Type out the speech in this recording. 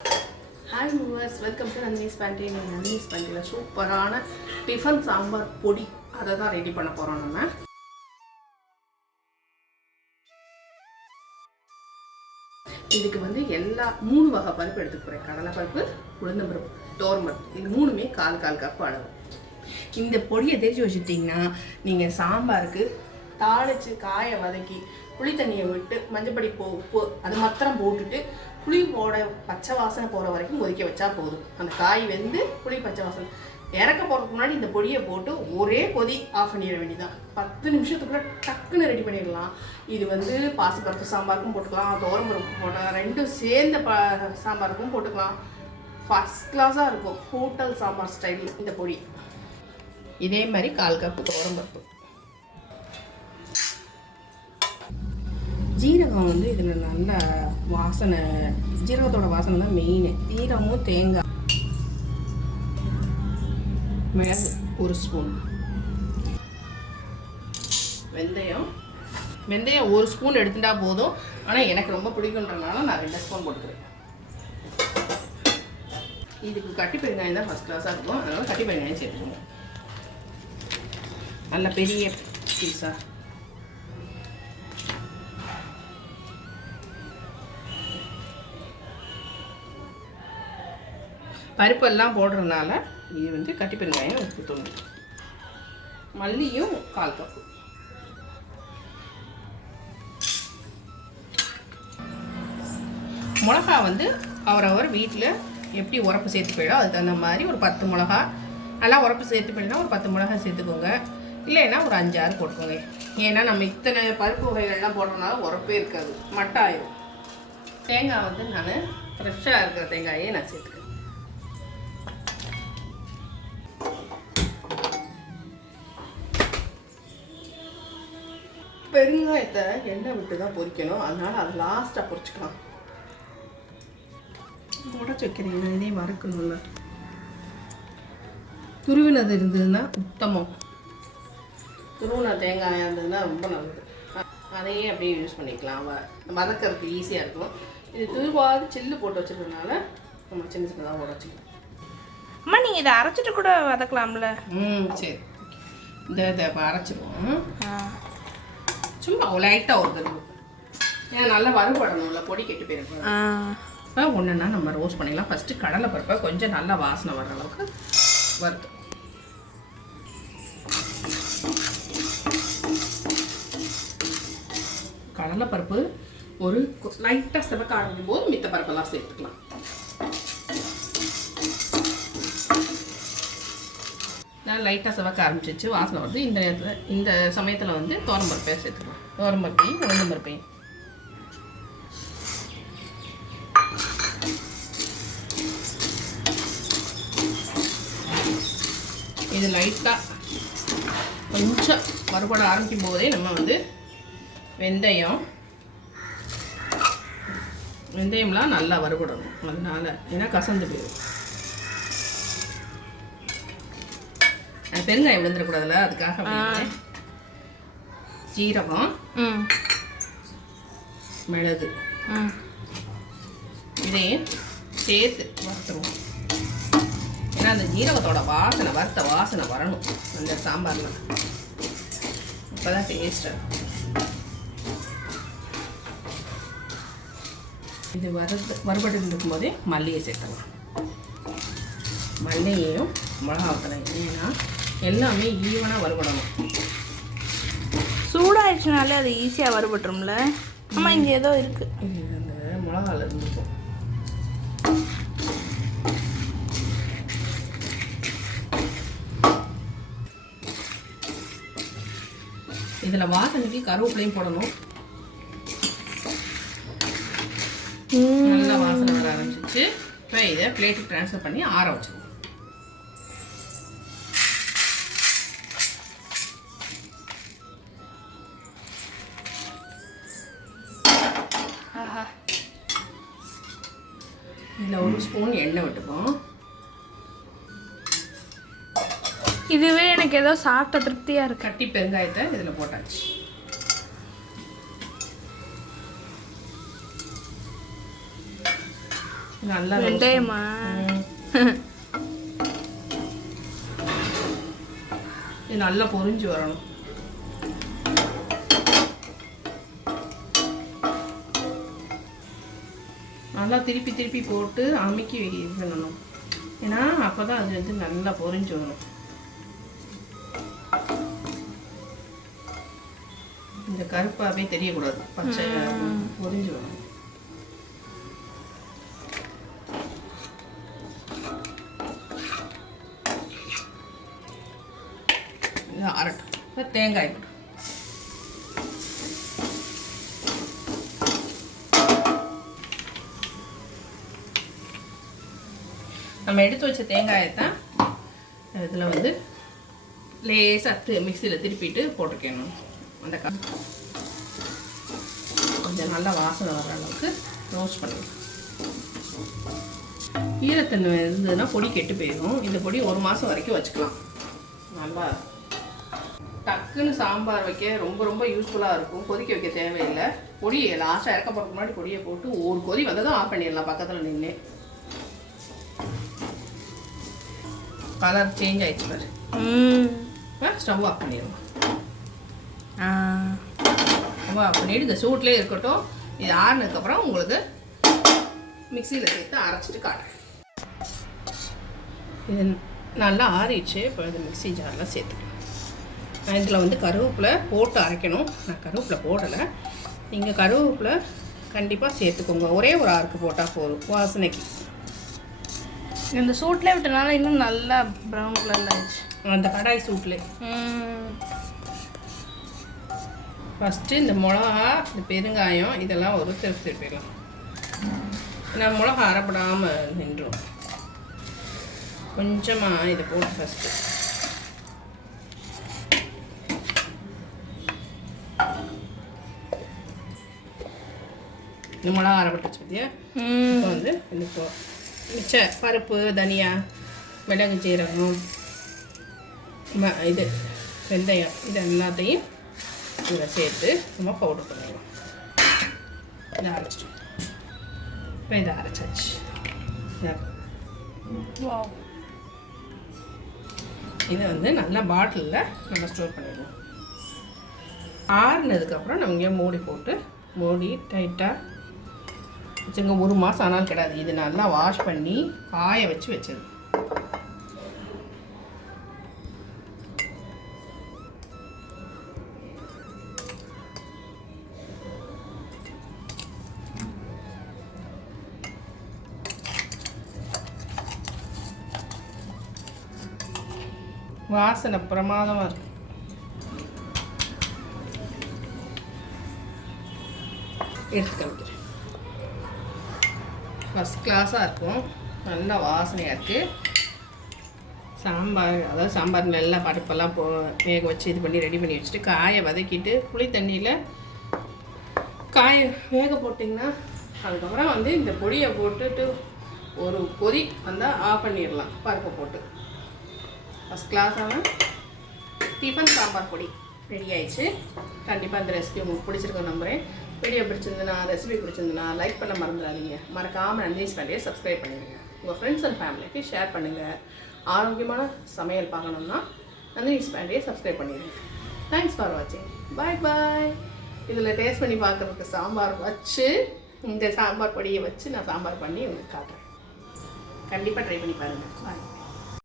Hi movers welcome to Nandini's pantry Nandini's பேண்ட்ரியில் சூப்பரான tiffin sambar பொடி. அதை தான் ரெடி பண்ண போகிறோம் நம்ம. இதுக்கு வந்து எல்லா மூணு வகை பருப்பு எடுத்துக்க போகிறேன் கடலைப்பருப்பு உளுந்தம்பருப்பு தோரம்பருப்பு இது மூணுமே கால் கால் கப் அளவு. இந்த பொடியை தெரிஞ்சு வச்சுட்டிங்கன்னா நீங்கள் சாம்பாருக்கு தாளித்து காய வதக்கி புளி தண்ணியை விட்டு மஞ்சப்பொடி போ உப்பு அது மாத்திரம் போட்டுட்டு புளி போட பச்சை வாசனை போகிற வரைக்கும் கொதிக்க வச்சா போதும். அந்த காய் வெந்து புளி பச்சை வாசனை. இறக்க போகிறதுக்கு முன்னாடி இந்த பொடியை போட்டு ஒரே கொதி ஆஃப் பண்ணிட வேண்டியதான் பத்து நிமிஷத்துக்குள்ள டக்குன்னு ரெடி பண்ணிடலாம். இது வந்து பாசிப்பருப்பு சாம்பாருக்கும் போட்டுக்கலாம். தோரம்பருப்பு போடலாம் ரெண்டும் சேர்ந்த ப சாம்பாருக்கும் போட்டுக்கலாம். ஃபஸ்ட் கிளாஸாக இருக்கும். ஹோட்டல் சாம்பார் ஸ்டைல் இந்த பொடி. இதே மாதிரி கால் கப்பு தோரம்பருப்பு ஜீரகம் வந்து இதில் நல்ல வாசனை ஜீரகத்தோட வாசனை தான் மெயின் ஜீரகமும் தேங்காய். மிளகு ஒரு ஸ்பூன் வெந்தயம். வெந்தயம் ஒரு ஸ்பூன் எடுத்துட்டா போதும். ஆனால் எனக்கு ரொம்ப பிடிக்குன்றனால நான் ரெண்டு ஸ்பூன் போட்டுக்கிறேன். இதுக்கு கட்டி பெருங்காயம் தான் ஃபஸ்ட் கிளாஸாக இருக்கும். அதனால் கட்டி பெருங்காயம் சேர்த்துக்கோங்க. நல்ல பெரிய பீஸாக பருப்பெல்லாம் போடுறதுனால இது வந்து கட்டி பெருங்காயம் உப்பு தூண்டு. மல்லியும் கால் கப்பு மிளகா வந்து அவரவர் வீட்டில் எப்படி உரப்பு சேர்த்து போயிடும் அதுக்கு தகுந்த மாதிரி ஒரு பத்து மிளகா நல்லா உரப்பு சேர்த்து போயிடுனா ஒரு பத்து மிளகா சேர்த்துக்கோங்க. இல்லைன்னா ஒரு அஞ்சாறு போட்டுக்கோங்க. ஏன்னா நம்ம இத்தனை பருப்பு வகைகள்லாம் போடுறதுனால உரப்பே இருக்காது. மட்டாயிரும். தேங்காய் வந்து நான் ஃப்ரெஷ்ஷாக இருக்கிற தேங்காயே நான் சேர்த்துக்கிறேன். பெருங்காயத்தை எண்ணெய் விட்டு தான் பொரிக்கணும் அதனால அது லாஸ்ட்டாக பொரிச்சுக்கலாம் உடச்சி வைக்கிறீங்க. இதே வறுக்கணும்ல. துருவினது இருந்ததுன்னா உத்தமம். துருவின தேங்காயம் இருந்ததுன்னா ரொம்ப நல்லது. அதையே அப்படியே யூஸ் பண்ணிக்கலாம். வ வதக்கிறதுக்கு ஈஸியாக இருக்கும். இது துருவாது சில்லு போட்டு வச்சிருக்கனால நம்ம சின்ன சின்னதாக உடச்சிக்கலாம் அம்மா நீங்கள் இதை அரைச்சிட்டு கூட வதக்கலாம்ல? ம் சரி. இந்த இதை ஆ. சும்மா லைட்டாக ஒரு கருவு ஏன்னா நல்லா வறுபடணும்ல பொடி கெட்டு போயிருக்கும் இப்போ ஒன்றுனா நம்ம ரோஸ்ட் பண்ணிடலாம். ஃபஸ்ட்டு கடலை பருப்பை கொஞ்சம் நல்லா வாசனை வர்ற அளவுக்கு வறுத்து. கடலைப்பருப்பு ஒரு லைட்டாக சிவக்க ஆரம்பிக்கும் போது மித்த பருப்பெல்லாம் சேர்த்துக்கலாம். லைட்டாக சிவக்க ஆரம்பிச்சிச்சு வாசனை வருது. இந்த நேரத்தில் இந்த சமயத்தில் வந்து தோரம்பருப்பை சேர்த்துக்கலாம். தோரம்பருப்பையும் உளுந்து பருப்பையும். இது லைட்டாக கொஞ்சம் வறுபட ஆரம்பிக்கும் போதே நம்ம வந்து வெந்தயம் வெந்தயம்லாம் நல்லா வறுபடணும். அதனால் ஏன்னா கசந்து போயிடும் பெருங்காயம் விழுந்துடக்கூடாதுல்ல? அதுக்காக. ஜீரகம் மிளகு. இதையும் சேர்த்து வறுத்துருவோம். ஏன்னா அந்த ஜீரகத்தோட வாசனை வறுத்த வாசனை வரணும். அந்த சாம்பாரில். அப்போ தான் டேஸ்ட்டாக இது வறுத்து வறுபட்டு இருக்கும்போதே மல்லியை சேர்த்தலாம் மல்லியையும் மிளகாத்தலை ஏன்னா எல்லாமே ஈவனாக வறுபடணும். சூடாயிடுச்சுனாலே அது ஈஸியாக வறுபட்டுரும்ல. அம்மா இங்கே ஏதோ இருக்குது மிளகால இருந்துக்கும் இதில் வாசனைக்கு கருவேப்பிலையும் போடணும். நல்லா வாசனை வர ஆரம்பிச்சிச்சு. இப்போ இதை பிளேட்டுக்கு ட்ரான்ஸ்ஃபர் பண்ணி ஆற வச்சிருவோம். இதில் ஒரு ஸ்பூன் எண்ணெய் விட்டுப்போம். இதுவே எனக்கு ஏதோ சாப்பிட்ட திருப்தியாக இருக்கு. கட்டி பெருங்காயத்தை இதில் போட்டாச்சு. நல்லா roast வெங்காயமா ம். இது நல்லா பொரிஞ்சு வரணும். நல்லா திருப்பி திருப்பி போட்டு அமுக்கி இது பண்ணணும் ஏன்னா அப்போ தான் அது வந்து நல்லா பொரிஞ்சு வரும். இந்த கருப்பாவே தெரியக்கூடாது. பச்சை பொரிஞ்சு வரும். அரட்டும் தேங்காய். நம்ம எடுத்து வச்ச தேங்காயை தான் இதில் வந்து லேசாக மிக்சியில் திருப்பிட்டு போட்டுக்கணும் அந்த கா கொஞ்சம் நல்லா வாசனை வர அளவுக்கு ரோஸ்ட் பண்ணலாம் ஈரத்தன்மை இருந்ததுன்னா பொடி கெட்டு போயிடும் இந்த பொடி ஒரு மாதம் வரைக்கும் வச்சுக்கலாம். நல்லா டக்குன்னு சாம்பார் வைக்க ரொம்ப ரொம்ப யூஸ்ஃபுல்லாக இருக்கும். கொதிக்க வைக்க தேவையில்லை. பொடியை லாஸ்ட்டாக இறக்க போகிறதுக்கு முன்னாடி பொடியை போட்டு ஒரு கொதி வந்ததும் ஆஃப் பண்ணிடலாம். பக்கத்தில் நின்று கலர் சேஞ்ச் ஆயிடுச்சு ம் ஸ்டவ் ஆஃப் பண்ணிடுவோம் ஸ்டவ் ஆஃப் பண்ணிவிட்டு இந்த சூட்லேயே இருக்கட்டும் இது ஆறுனதுக்கப்புறம் உங்களுக்கு மிக்சியில் சேர்த்து அரைச்சிட்டு காட்டுறேன் இது நல்லா ஆறிடுச்சு இப்போ இது மிக்ஸி ஜாரில் சேர்த்துக்கணும் நான் இதில் வந்து கருவேப்பிலை போட்டு அரைக்கணும் நான் கருவேப்பிலை போடலை நீங்கள் கருவேப்பிலை கண்டிப்பாக சேர்த்துக்கோங்க ஒரே ஒரு ஆறுக்கு போட்டால் போதும் வாசனைக்கு இந்த சூட்லேயே விட்டனால இன்னும் நல்லா ப்ரௌன் கலரில் ஆயிடுச்சு. அந்த கடாய் சூட்லேயே ம். ஃபஸ்ட்டு இந்த மிளகா இந்த பெருங்காயம் இதெல்லாம் ஒரு திருப்பி திருப்பிடலாம் நான் மிளகா அரைப்படாமல் நின்றோம். கொஞ்சமாக இதை போட்டு ஃபஸ்ட்டு இந்த மிளகா அரைப்பட்டுச்சு பார்த்தியா இப்போ வந்து இந்த மிச்ச பருப்பு தனியா மிளகு சீரகம் ம இது வெந்தயம் இது எல்லாத்தையும் இதில் சேர்த்து நம்ம பவுடர் பண்ணிடலாம். இதை அரைச்சிட்டோம் இப்போ இதை அரைச்சாச்சு. இதை வந்து நல்லா பாட்டிலில் நம்ம ஸ்டோர் பண்ணிடலாம். ஆறுனதுக்கப்புறம் நம்ம இங்கே மூடி போட்டு மூடி டைட்டாக வச்சுங்க ஒரு மாதம் ஆனாலும் கிடையாது இது நல்லா வாஷ் பண்ணி காய வச்சு வச்சது வாசனை பிரமாதமாக இருக்கு. எடுத்து காமிக்கிறேன் ஃபஸ்ட் கிளாஸாக இருக்கும். நல்ல வாசனையாக இருக்குது சாம்பார் அதாவது சாம்பார் நல்லா பருப்பெல்லாம் போ வேக வச்சு இது பண்ணி ரெடி பண்ணி வச்சுட்டு காயை வதக்கிட்டு புளி தண்ணியில் காயை வேக போட்டிங்கன்னா அதுக்கப்புறம் வந்து இந்த பொடியை போட்டுட்டு ஒரு கொதி வந்தால் ஆஃப் பண்ணிடலாம். பருப்பை போட்டு. ஃபஸ்ட் கிளாஸான டிஃபன் சாம்பார் பொடி ரெடி ஆயிடுச்சு. கண்டிப்பாக இந்த ரெசிபி உங்களுக்கு பிடிச்சிருக்கோம் நம்புகிறேன் வீடியோ பிடிச்சிருந்துன்னா ரெசிபி பிடிச்சிருந்தனா லைக் பண்ண மறந்துடாதீங்க. மறக்காமல் நந்தினி ஃபேமிலியை சப்ஸ்கிரைப் பண்ணிடுங்க உங்கள் ஃப்ரெண்ட்ஸ் அண்ட் ஃபேமிலிக்கு ஷேர் பண்ணுங்கள் ஆரோக்கியமான சமையல் பார்க்கணுன்னா நந்தினி ஃபேமிலியை சப்ஸ்கிரைப் பண்ணிடுங்க தேங்க்ஸ் ஃபார் வாட்சிங் பாய் பாய் இதில் டேஸ்ட் பண்ணி பார்க்குறதுக்கு சாம்பார் வச்சு இந்த சாம்பார் பொடியை வச்சு நான் சாம்பார் பண்ணி உங்களுக்கு காட்டுறேன். கண்டிப்பாக ட்ரை பண்ணி பாருங்கள் பாய்